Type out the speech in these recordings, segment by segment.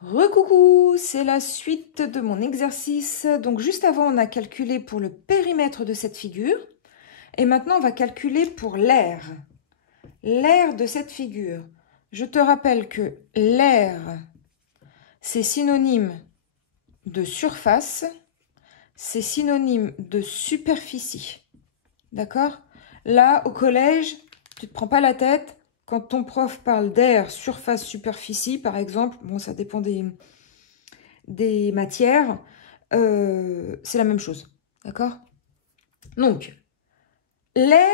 Recoucou, c'est la suite de mon exercice. Donc juste avant, on a calculé pour le périmètre de cette figure. Et maintenant, on va calculer pour l'aire. L'aire de cette figure. Je te rappelle que l'aire, c'est synonyme de surface, c'est synonyme de superficie. D'accord? Là, au collège, tu te prends pas la tête. Quand ton prof parle d'aire, surface, superficie, par exemple, bon, ça dépend des matières, c'est la même chose. D'accord? Donc, l'aire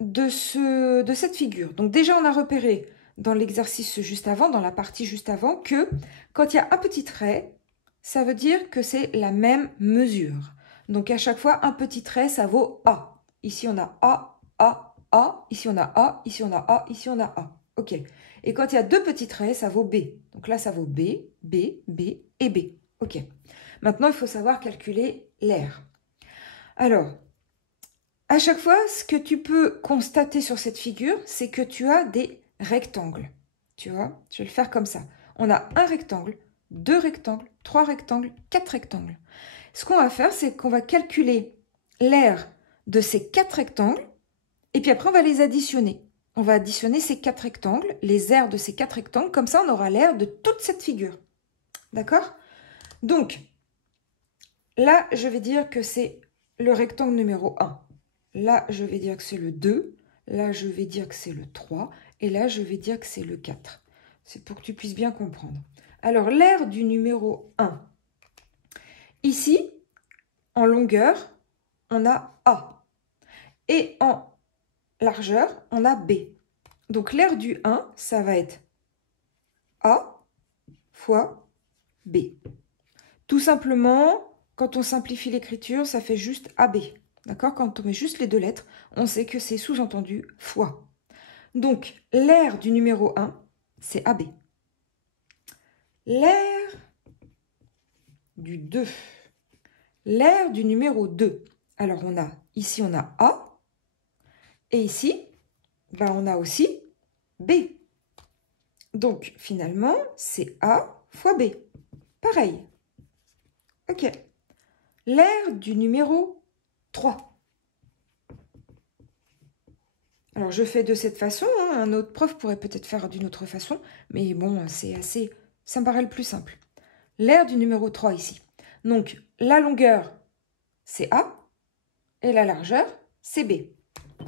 de cette figure. Donc déjà, on a repéré dans l'exercice juste avant, dans la partie juste avant, que quand il y a un petit trait, ça veut dire que c'est la même mesure. Donc à chaque fois, un petit trait, ça vaut A. Ici, on a A, A, A. Ici, on a A. Ici, on a A. Ici, on a A. OK. Et quand il y a deux petits traits, ça vaut B. Donc là, ça vaut B, B, B et B. OK. Maintenant, il faut savoir calculer l'aire. Alors, à chaque fois, ce que tu peux constater sur cette figure, c'est que tu as des rectangles. Tu vois, je vais le faire comme ça. On a un rectangle, deux rectangles, trois rectangles, quatre rectangles. Ce qu'on va faire, c'est qu'on va calculer l'aire de ces quatre rectangles, et puis après, on va les additionner. On va additionner ces quatre rectangles, les aires de ces quatre rectangles, comme ça, on aura l'aire de toute cette figure. D'accord? Donc, là, je vais dire que c'est le rectangle numéro 1. Là, je vais dire que c'est le 2. Là, je vais dire que c'est le 3. Et là, je vais dire que c'est le 4. C'est pour que tu puisses bien comprendre. Alors, l'aire du numéro 1. Ici, en longueur, on a A. Et en largeur, on a B. Donc, l'aire du 1, ça va être A fois B. Tout simplement, quand on simplifie l'écriture, ça fait juste AB. D'accord? Quand on met juste les deux lettres, on sait que c'est sous-entendu fois. Donc, l'aire du numéro 1, c'est AB. L'aire du 2. L'aire du numéro 2. Alors, ici, on a A. Et ici, on a aussi B. Donc, finalement, c'est A fois B. Pareil. OK. L'aire du numéro 3. Alors, je fais de cette façon, hein. Un autre prof pourrait peut-être faire d'une autre façon, mais bon, ça me paraît le plus simple. L'aire du numéro 3 ici. Donc, la longueur, c'est A, et la largeur, c'est B.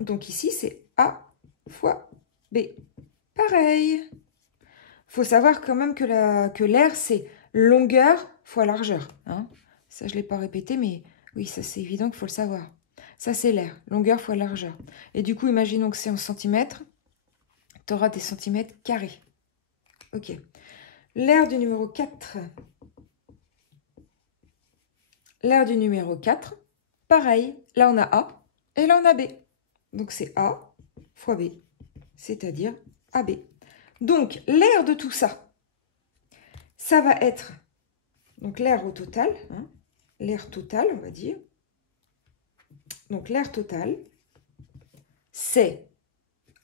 Donc ici, c'est A fois B. Pareil. Il faut savoir quand même que l'aire, c'est longueur fois largeur. Hein. Ça, je ne l'ai pas répété, mais oui, ça, c'est évident qu'il faut le savoir. Ça, c'est l'aire, longueur fois largeur. Et du coup, imaginons que c'est en centimètres. Tu auras des centimètres carrés. OK. L'aire du numéro 4. L'aire du numéro 4, pareil. Là, on a A et là, on a B. Donc, c'est A fois B, c'est-à-dire AB. Donc, l'aire de tout ça, ça va être, donc l'aire au total, hein, l'aire totale, on va dire. Donc, l'aire totale, c'est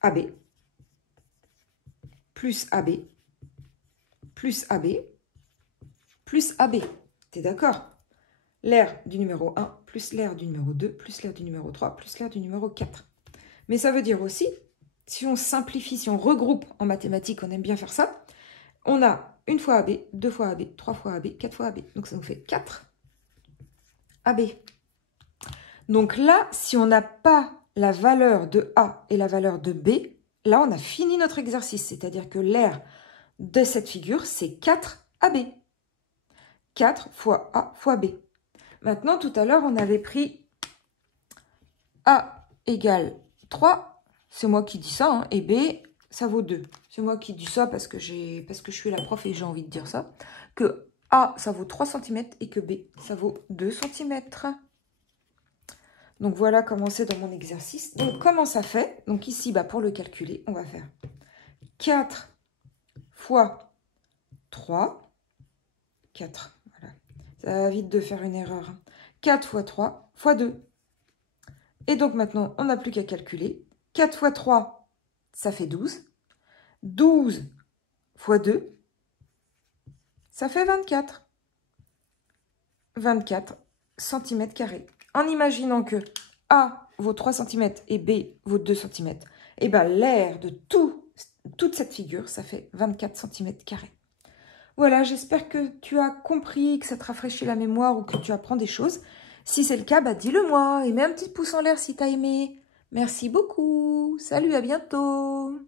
AB plus AB plus AB plus AB. T'es d'accord? L'aire du numéro 1 plus l'aire du numéro 2 plus l'aire du numéro 3 plus l'aire du numéro 4. Mais ça veut dire aussi, si on simplifie, si on regroupe en mathématiques, on aime bien faire ça, on a une fois AB, deux fois AB, trois fois AB, quatre fois AB. Donc ça nous fait 4 AB. Donc là, si on n'a pas la valeur de A et la valeur de B, là on a fini notre exercice. C'est-à-dire que l'aire de cette figure, c'est 4 AB. 4 fois A fois B. Maintenant, tout à l'heure, on avait pris A égale 3, c'est moi qui dis ça, hein, et B, ça vaut 2. C'est moi qui dis ça parce que je suis la prof et j'ai envie de dire ça. Que A, ça vaut 3 cm et que B, ça vaut 2 cm. Donc, voilà comment c'est dans mon exercice. Donc, comment ça fait? Donc, ici, pour le calculer, on va faire 4 fois 3. 4, voilà. Ça va vite de faire une erreur. 4 fois 3 fois 2. Et donc maintenant, on n'a plus qu'à calculer. 4 fois 3, ça fait 12. 12 fois 2, ça fait 24. 24 cm². En imaginant que A vaut 3 cm et B vaut 2 cm, et bien l'aire de toute cette figure, ça fait 24 cm². Voilà, j'espère que tu as compris, que ça te rafraîchit la mémoire ou que tu apprends des choses. Si c'est le cas, bah dis-le moi et mets un petit pouce en l'air si tu as aimé. Merci beaucoup. Salut, à bientôt.